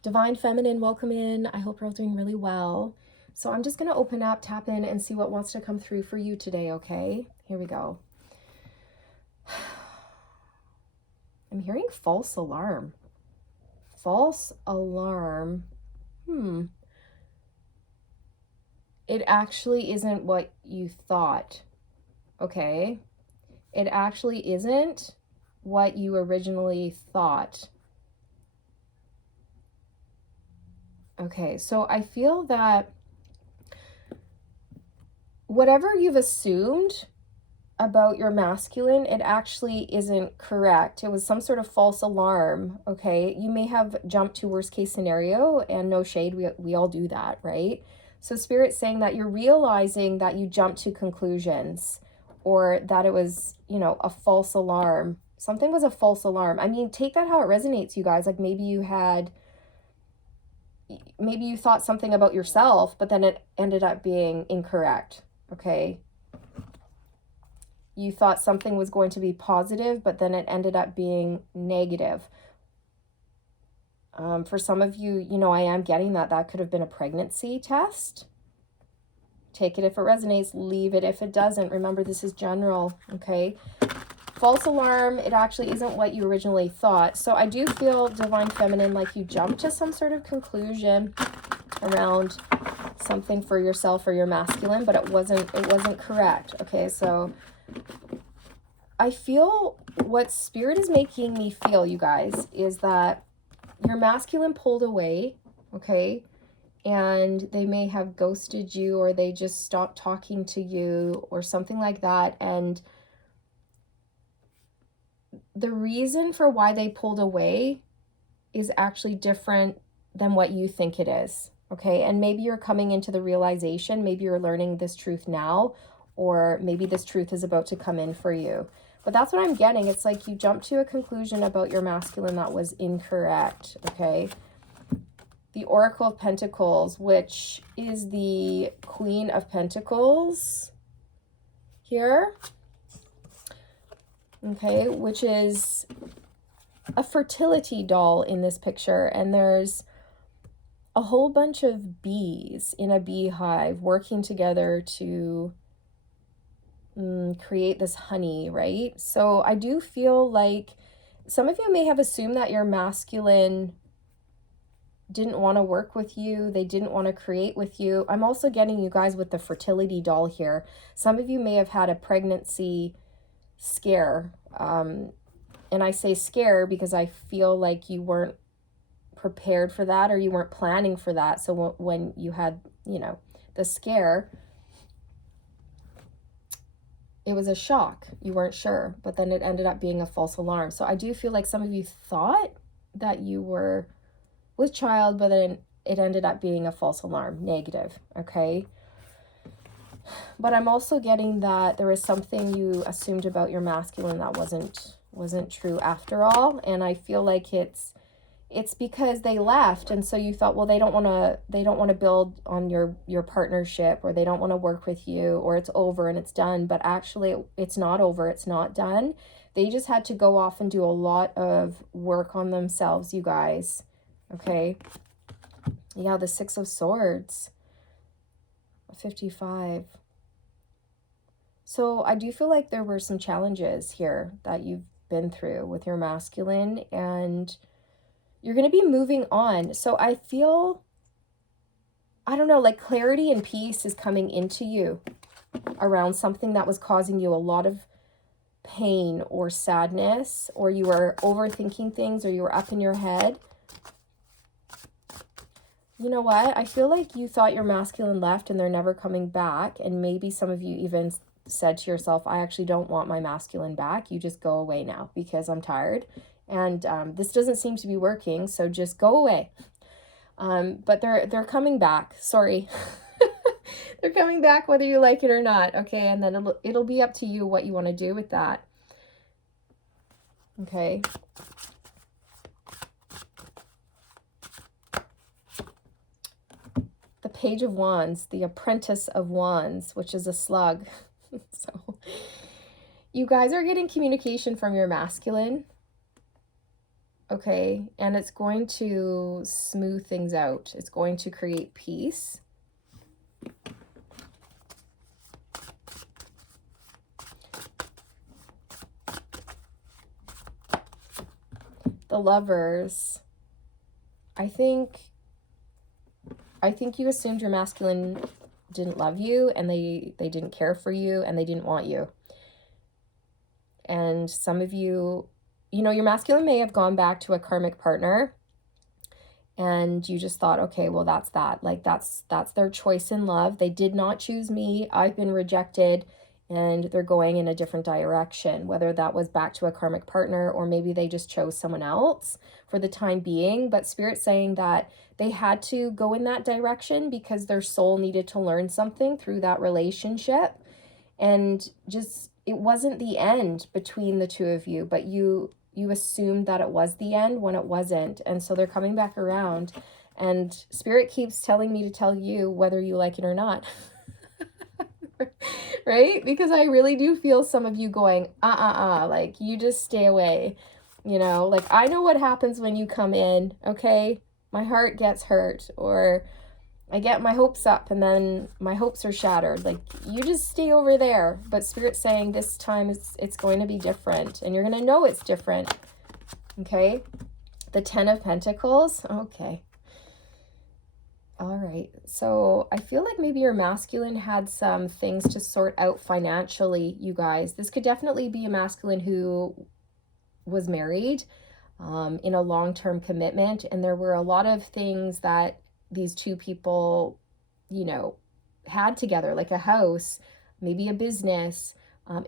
Divine Feminine, welcome in. I hope you're all doing really well. So I'm just going to open up, tap in, and see what wants to come through for you today, okay? Here we go. I'm hearing false alarm. False alarm. It actually isn't what you thought, okay? It actually isn't what you originally thought. Okay, so I feel that whatever you've assumed about your masculine, it actually isn't correct. It was some sort of false alarm, okay? You may have jumped to worst case scenario, and no shade, we all do that, right? So Spirit's saying that you're realizing that you jumped to conclusions, or that it was, a false alarm. Something was a false alarm. I mean, take that how it resonates, you guys. Like maybe you thought something about yourself, but then it ended up being incorrect, okay? You thought something was going to be positive, but then it ended up being negative. For some of you, I am getting that could have been a pregnancy test. Take it if it resonates, leave it if it doesn't. Remember, this is general, okay? False alarm, it actually isn't what you originally thought. So I do feel, Divine Feminine, like you jumped to some sort of conclusion around something for yourself or your masculine, but it wasn't correct. Okay, so I feel what Spirit is making me feel, you guys, is that your masculine pulled away, okay? And they may have ghosted you, or they just stopped talking to you or something like that. And the reason for why they pulled away is actually different than what you think it is, okay? And maybe you're coming into the realization, maybe you're learning this truth now, or maybe this truth is about to come in for you. But that's what I'm getting. It's like you jumped to a conclusion about your masculine that was incorrect, okay? The Oracle of Pentacles, which is the Queen of Pentacles here, okay, which is a fertility doll in this picture, and there's a whole bunch of bees in a beehive working together to create this honey, right? So I do feel like some of you may have assumed that your masculine didn't want to work with you. They didn't want to create with you. I'm also getting you guys with the fertility doll here. Some of you may have had a pregnancy scare. And I say scare because I feel like you weren't prepared for that, or you weren't planning for that. So when you had, the scare, it was a shock. You weren't sure, but then it ended up being a false alarm. So I do feel like some of you thought that you were with child, but then it ended up being a false alarm, negative, okay? But I'm also getting that there was something you assumed about your masculine that wasn't true after all, and I feel like it's because they left, and so you thought, well, they don't want to build on your partnership, or they don't want to work with you, or it's over and it's done. But actually it's not over, it's not done. They just had to go off and do a lot of work on themselves, you guys. Okay. Yeah, the Six of Swords, 55. So I do feel like there were some challenges here that you've been through with your masculine, and you're going to be moving on. So I feel, I don't know, like clarity and peace is coming into you around something that was causing you a lot of pain or sadness, or you were overthinking things, or you were up in your head. You know what? I feel like you thought your masculine left and they're never coming back. And maybe some of you even said to yourself, I actually don't want my masculine back. You just go away now because I'm tired. And this doesn't seem to be working, so just go away. But they're coming back. Sorry. They're coming back whether you like it or not, okay? And then it'll be up to you what you want to do with that. Okay? The Page of Wands, the Apprentice of Wands, which is a slug. So you guys are getting communication from your masculine. okay? And it's going to smooth things out. It's going to create peace. The Lovers, I think you assumed your masculine didn't love you, and they didn't care for you, and they didn't want you. And some of you, your masculine may have gone back to a karmic partner, and you just thought, okay, well, that's that. Like, that's their choice in love. They did not choose me. I've been rejected, and they're going in a different direction, whether that was back to a karmic partner or maybe they just chose someone else for the time being. But Spirit's saying that they had to go in that direction because their soul needed to learn something through that relationship. And just, it wasn't the end between the two of you, but you assumed that it was the end when it wasn't. And so they're coming back around, and Spirit keeps telling me to tell you whether you like it or not. Right? Because I really do feel some of you going, like, you just stay away. Like, I know what happens when you come in, okay? My heart gets hurt, or I get my hopes up and then my hopes are shattered. Like, you just stay over there. But Spirit's saying this time it's going to be different, and you're going to know it's different. Okay? The 10 of Pentacles. Okay. All right. So I feel like maybe your masculine had some things to sort out financially, you guys. This could definitely be a masculine who was married in a long-term commitment, and there were a lot of things that these two people, had together, like a house, maybe a business,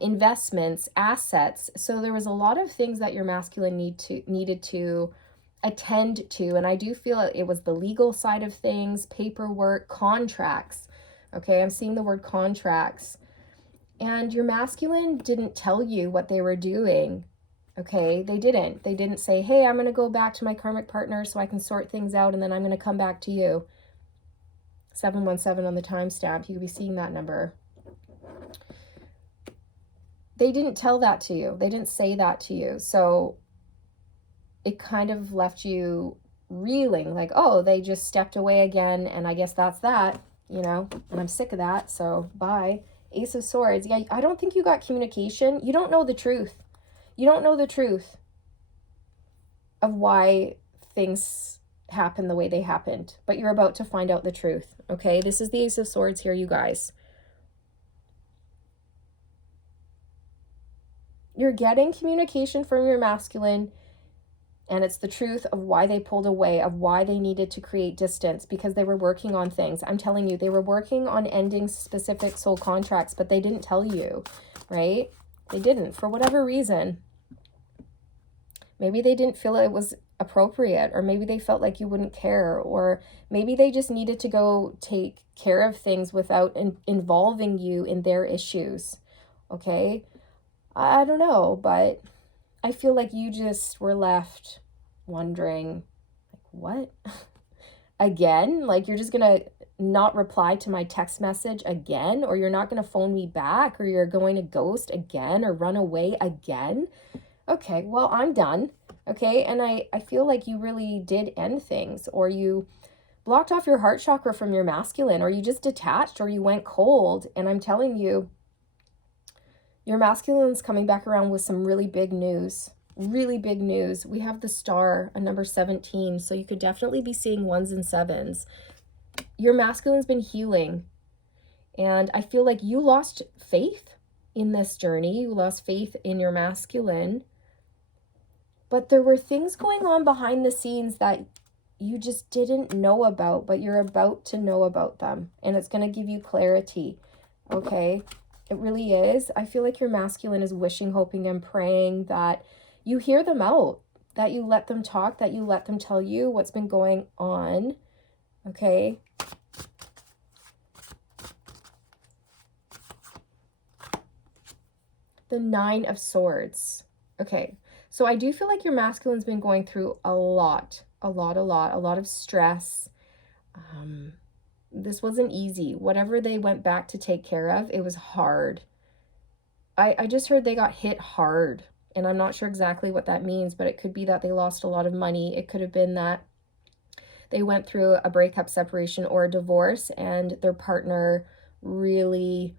investments, assets. So there was a lot of things that your masculine needed to attend to. And I do feel it was the legal side of things, paperwork, contracts. Okay, I'm seeing the word contracts. And your masculine didn't tell you what they were doing. Okay, they didn't say, hey, I'm going to go back to my karmic partner so I can sort things out, and then I'm going to come back to you. 717 on the timestamp. You could be seeing that number. They didn't tell that to you. They didn't say that to you. So it kind of left you reeling, like, oh, they just stepped away again, and I guess that's that, and I'm sick of that, so bye. Ace of Swords. Yeah, I don't think you got communication. You don't know the truth. You don't know the truth of why things happen the way they happened, but you're about to find out the truth, okay? This is the Ace of Swords here, you guys. You're getting communication from your masculine, and it's the truth of why they pulled away, of why they needed to create distance, because they were working on things. I'm telling you, they were working on ending specific soul contracts, but they didn't tell you, right? They didn't, for whatever reason. Maybe they didn't feel it was appropriate, or maybe they felt like you wouldn't care, or maybe they just needed to go take care of things without involving you in their issues, okay? I don't know, but I feel like you just were left wondering, like, what? Again? Like, you're just gonna not reply to my text message again, or you're not gonna phone me back, or you're going to ghost again, or run away again? Okay, well, I'm done, okay? And I feel like you really did end things, or you blocked off your heart chakra from your masculine, or you just detached, or you went cold. And I'm telling you, your masculine's coming back around with some really big news. Really big news. We have the star, a number 17, so you could definitely be seeing 1s and 7s. Your masculine's been healing, and I feel like you lost faith in this journey. You lost faith in your masculine. But there were things going on behind the scenes that you just didn't know about, but you're about to know about them. And it's going to give you clarity, okay? It really is. I feel like your masculine is wishing, hoping, and praying that you hear them out, that you let them talk, that you let them tell you what's been going on, okay? The 9 of Swords. Okay. So I do feel like your masculine's been going through a lot of stress. This wasn't easy. Whatever they went back to take care of, it was hard. I just heard they got hit hard. And I'm not sure exactly what that means, but it could be that they lost a lot of money. It could have been that they went through a breakup, separation, or a divorce, and their partner really,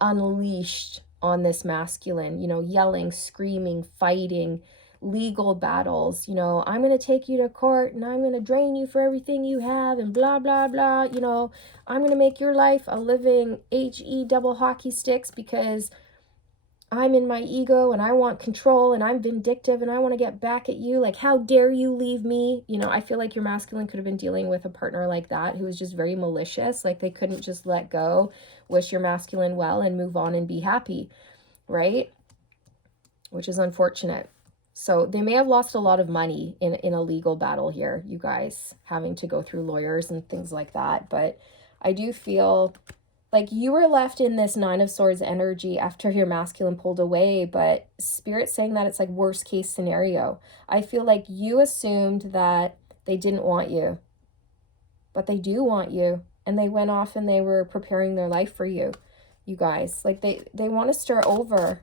unleashed on this masculine, yelling, screaming, fighting, legal battles, I'm going to take you to court and I'm going to drain you for everything you have and blah, blah, blah, I'm going to make your life a living HE double hockey sticks because I'm in my ego and I want control and I'm vindictive and I want to get back at you. Like, how dare you leave me? I feel like your masculine could have been dealing with a partner like that who was just very malicious. Like, they couldn't just let go, wish your masculine well, and move on and be happy, right? Which is unfortunate. So they may have lost a lot of money in a legal battle here, you guys, having to go through lawyers and things like that. But I do feel like you were left in this Nine of Swords energy after your masculine pulled away, but Spirit's saying that it's like worst case scenario. I feel like you assumed that they didn't want you, but they do want you. And they went off and they were preparing their life for you, you guys. Like they want to start over.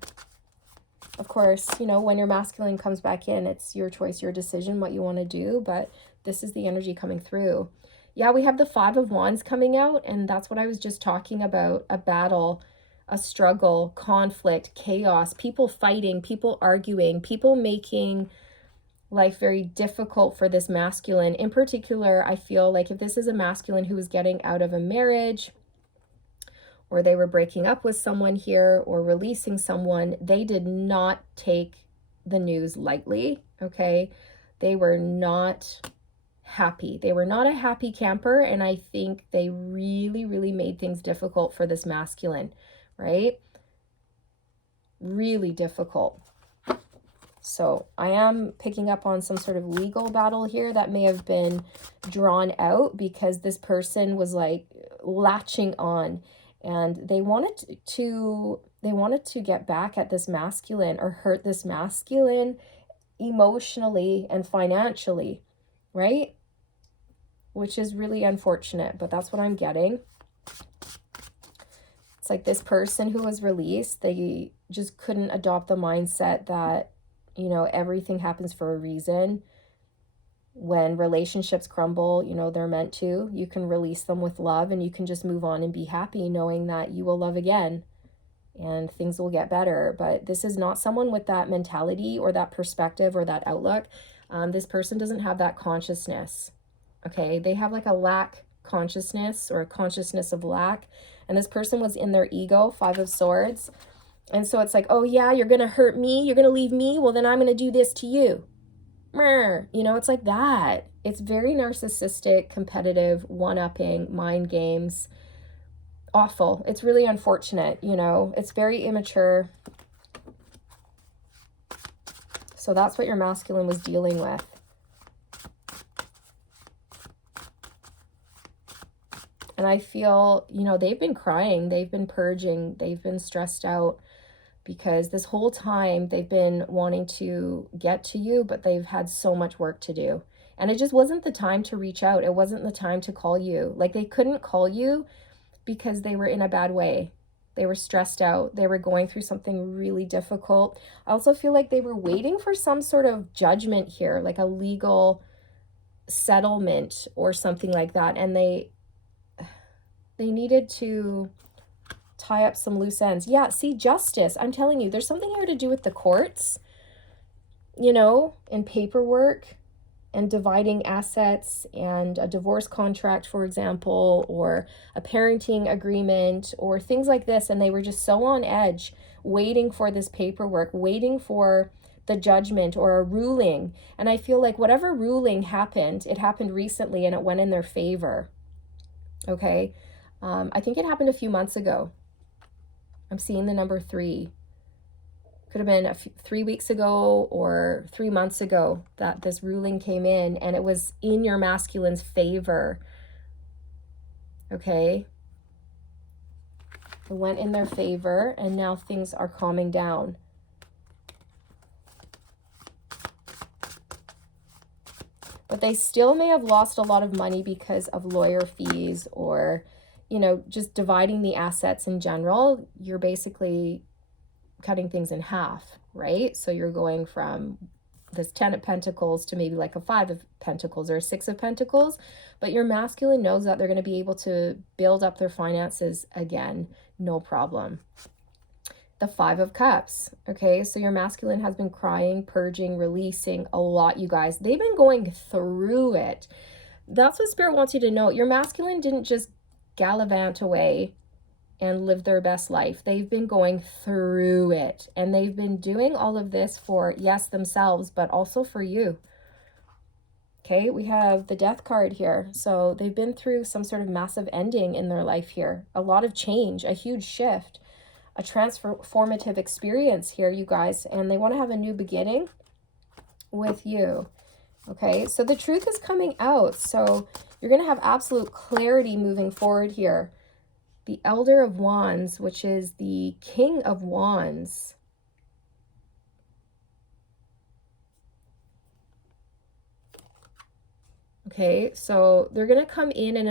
Of course, when your masculine comes back in, it's your choice, your decision, what you want to do. But this is the energy coming through. Yeah, we have the Five of Wands coming out, and that's what I was just talking about. A battle, a struggle, conflict, chaos, people fighting, people arguing, people making life very difficult for this masculine. In particular, I feel like if this is a masculine who is getting out of a marriage, or they were breaking up with someone here, or releasing someone, they did not take the news lightly, okay? They were not happy. They were not a happy camper, and I think they really, really made things difficult for this masculine, right? Really difficult. So I am picking up on some sort of legal battle here that may have been drawn out because this person was like latching on, and they wanted to get back at this masculine or hurt this masculine emotionally and financially, right? Which is really unfortunate, but that's what I'm getting. It's like this person who was released, they just couldn't adopt the mindset that, everything happens for a reason. When relationships crumble, they're meant to. You can release them with love and you can just move on and be happy knowing that you will love again and things will get better. But this is not someone with that mentality or that perspective or that outlook. This person doesn't have that consciousness. Okay, they have like a lack consciousness or a consciousness of lack. And this person was in their ego, Five of Swords. And so it's like, oh yeah, you're going to hurt me. You're going to leave me. Well, then I'm going to do this to you. It's like that. It's very narcissistic, competitive, one-upping, mind games. Awful. It's really unfortunate, It's very immature. So that's what your masculine was dealing with. And I feel, they've been crying, they've been purging, they've been stressed out because this whole time they've been wanting to get to you, but they've had so much work to do. And it just wasn't the time to reach out. It wasn't the time to call you. Like they couldn't call you because they were in a bad way. They were stressed out. They were going through something really difficult. I also feel like they were waiting for some sort of judgment here, like a legal settlement or something like that. And they needed to tie up some loose ends. Yeah, see, justice. I'm telling you, there's something here to do with the courts, and paperwork and dividing assets and a divorce contract, for example, or a parenting agreement or things like this. And they were just so on edge, waiting for this paperwork, waiting for the judgment or a ruling. And I feel like whatever ruling happened, it happened recently and it went in their favor. Okay. I think it happened a few months ago. I'm seeing the number 3. Could have been 3 weeks ago or 3 months ago that this ruling came in and it was in your masculine's favor. Okay. It went in their favor and now things are calming down. But they still may have lost a lot of money because of lawyer fees or, just dividing the assets in general. You're basically cutting things in half, right? So you're going from this 10 of Pentacles to maybe like a 5 of Pentacles or a 6 of Pentacles. But your masculine knows that they're going to be able to build up their finances again, no problem. The 5 of Cups, okay? So your masculine has been crying, purging, releasing a lot, you guys. They've been going through it. That's what Spirit wants you to know. Your masculine didn't just gallivant away and live their best life. They've been going through it, and they've been doing all of this for, yes, themselves, but also for you. Okay, we have the Death card here. So they've been through some sort of massive ending in their life here. A lot of change, a huge shift, a transformative experience here, you guys, and they want to have a new beginning with you. Okay, so the truth is coming out. So you're going to have absolute clarity moving forward here. The Elder of Wands, which is the King of Wands. Okay, so they're going to come in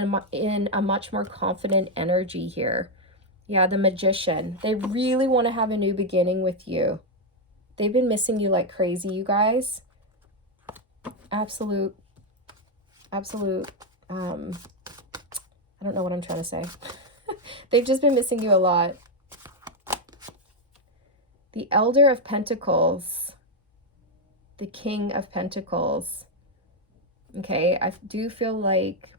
a much more confident energy here. Yeah, the Magician. They really want to have a new beginning with you. They've been missing you like crazy, you guys. Absolute, I don't know what I'm trying to say. They've just been missing you a lot. The Elder of Pentacles. The King of Pentacles. Okay, I do feel like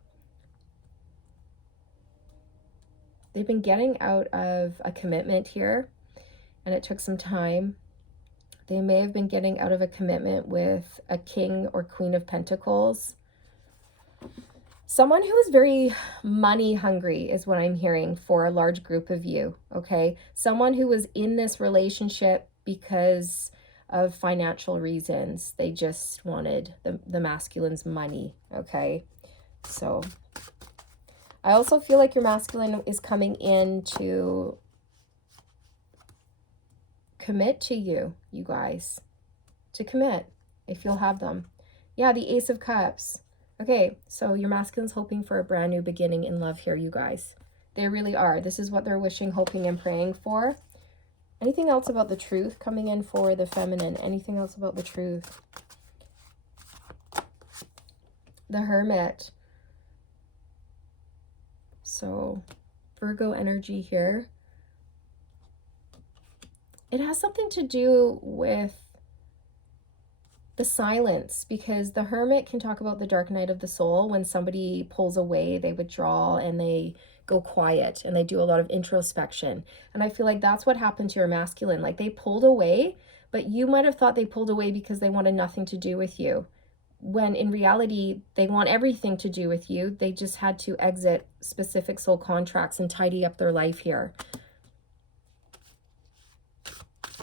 they've been getting out of a commitment here, and it took some time. They may have been getting out of a commitment with a King or Queen of Pentacles. Someone who is very money hungry is what I'm hearing for a large group of you, okay? Someone who was in this relationship because of financial reasons. They just wanted the masculine's money, okay? So I also feel like your masculine is coming in to commit to you, you guys. To commit, if you'll have them. Yeah, the Ace of Cups. Okay, so your masculine's hoping for a brand new beginning in love here, you guys. They really are. This is what they're wishing, hoping, and praying for. Anything else about the truth coming in for the feminine? Anything else about the truth? The Hermit. So, Virgo energy here. It has something to do with the silence, because the Hermit can talk about the dark night of the soul. When somebody pulls away, they withdraw and they go quiet and they do a lot of introspection. And I feel like that's what happened to your masculine. Like, they pulled away, but you might have thought they pulled away because they wanted nothing to do with you, when in reality they want everything to do with you. They just had to exit specific soul contracts and tidy up their life here.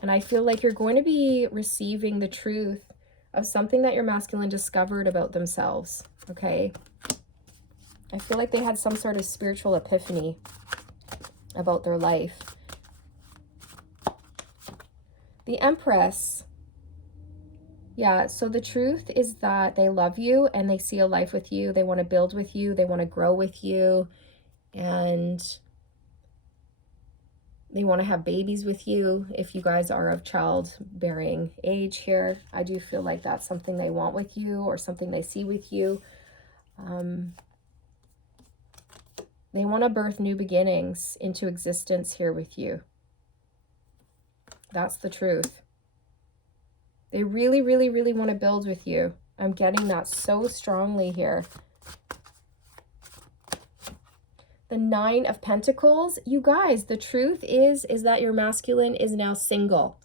And I feel like you're going to be receiving the truth of something that your masculine discovered about themselves, okay? I feel like they had some sort of spiritual epiphany about their life. The Empress. Yeah, so the truth is that they love you and they see a life with you. They want to build with you. They want to grow with you. And they want to have babies with you if you guys are of childbearing age here. I do feel like that's something they want with you, or something they see with you. They want to birth new beginnings into existence here with you. That's the truth. They really, really, really want to build with you. I'm getting that so strongly here. The Nine of Pentacles. You guys, the truth is that your masculine is now single.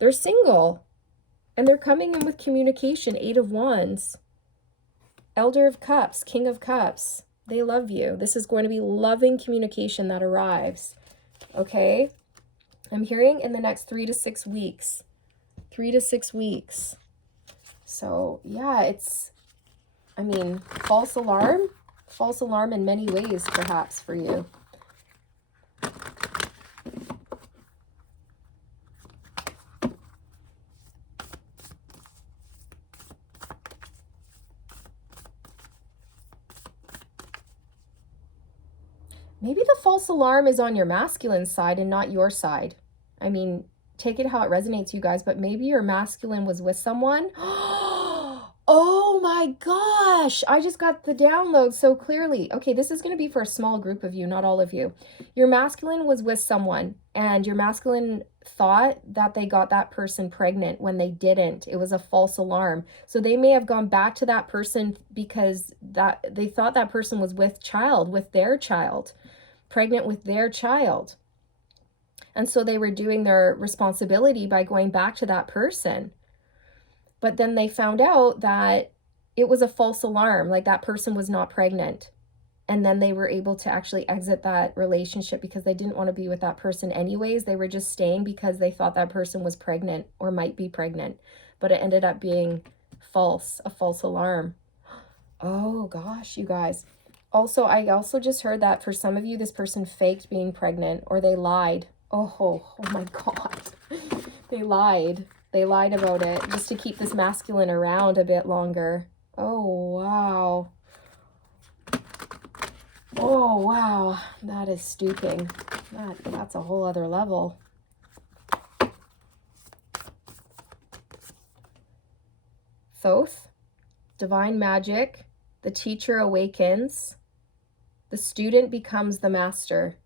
They're single. And they're coming in with communication. Eight of Wands. Elder of Cups. King of Cups. They love you. This is going to be loving communication that arrives. Okay? I'm hearing in the next 3 to 6 weeks. 3 to 6 weeks. So, yeah, it's, I mean, false alarm. False alarm in many ways, perhaps, for you. Maybe the false alarm is on your masculine side and not your side. I mean, take it how it resonates, you guys, but maybe your masculine was with someone. Oh my gosh, I just got the download so clearly. Okay, this is going to be for a small group of you, not all of you. Your masculine was with someone, and your masculine thought that they got that person pregnant when they didn't. It was a false alarm. So they may have gone back to that person because that they thought that person was with their child, pregnant with their child. And so they were doing their responsibility by going back to that person. But then they found out that it was a false alarm, like that person was not pregnant. And then they were able to actually exit that relationship because they didn't want to be with that person anyways. They were just staying because they thought that person was pregnant or might be pregnant. But it ended up being false, a false alarm. Oh gosh, you guys. Also, I also just heard that for some of you, this person faked being pregnant or they lied. Oh my God. They lied. They lied about it just to keep this masculine around a bit longer. Oh, wow. Oh, wow. That is stooping. That's a whole other level. Thoth, divine magic, the teacher awakens, the student becomes the master.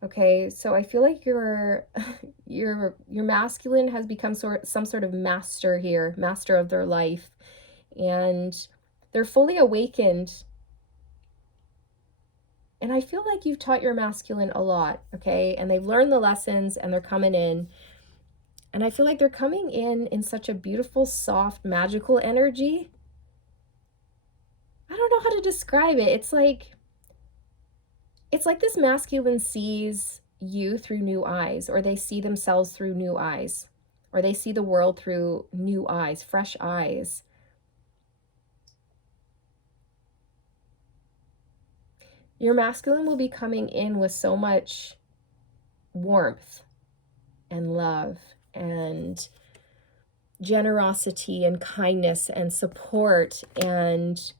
Okay, so I feel like your masculine has become some sort of master here, master of their life, and they're fully awakened. And I feel like you've taught your masculine a lot, okay? And they've learned the lessons and they're coming in. And I feel like they're coming in such a beautiful, soft, magical energy. I don't know how to describe it. It's like this masculine sees you through new eyes, or they see themselves through new eyes, or they see the world through new eyes, fresh eyes. Your masculine will be coming in with so much warmth and love and generosity and kindness and support and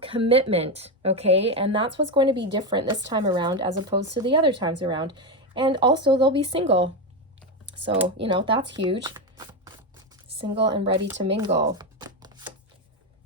commitment, okay? And that's what's going to be different this time around as opposed to the other times around. And also they'll be single. So, you know, that's huge. Single and ready to mingle.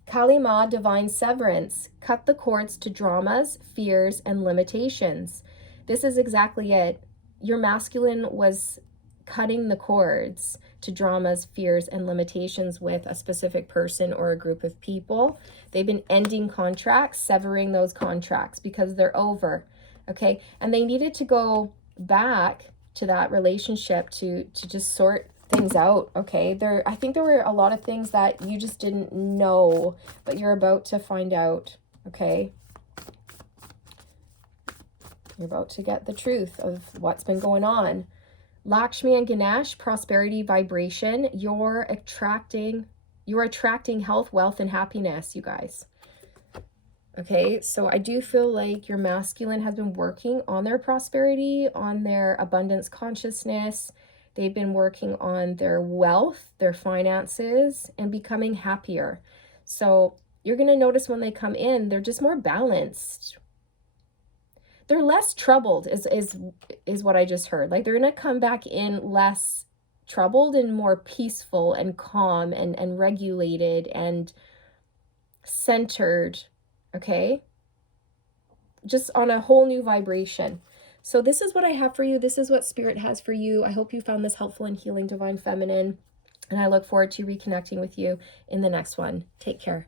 Kali Ma, divine severance. Cut the cords to dramas, fears, and limitations. This is exactly it. Your masculine was cutting the cords to dramas, fears, and limitations with a specific person or a group of people. They've been ending contracts, severing those contracts because they're over, okay? And they needed to go back to that relationship to just sort things out, okay? I think there were a lot of things that you just didn't know, but you're about to find out, okay? You're about to get the truth of what's been going on. Lakshmi and Ganesh, prosperity vibration. You're attracting health, wealth, and happiness, you guys. Okay, so I do feel like your masculine has been working on their prosperity, on their abundance consciousness. They've been working on their wealth, their finances, and becoming happier. So you're going to notice when they come in, they're just more balanced. They're less troubled is what I just heard. Like they're going to come back in less troubled and more peaceful and calm and regulated and centered, okay? Just on a whole new vibration. So this is what I have for you. This is what Spirit has for you. I hope you found this helpful and healing, Divine Feminine. And I look forward to reconnecting with you in the next one. Take care.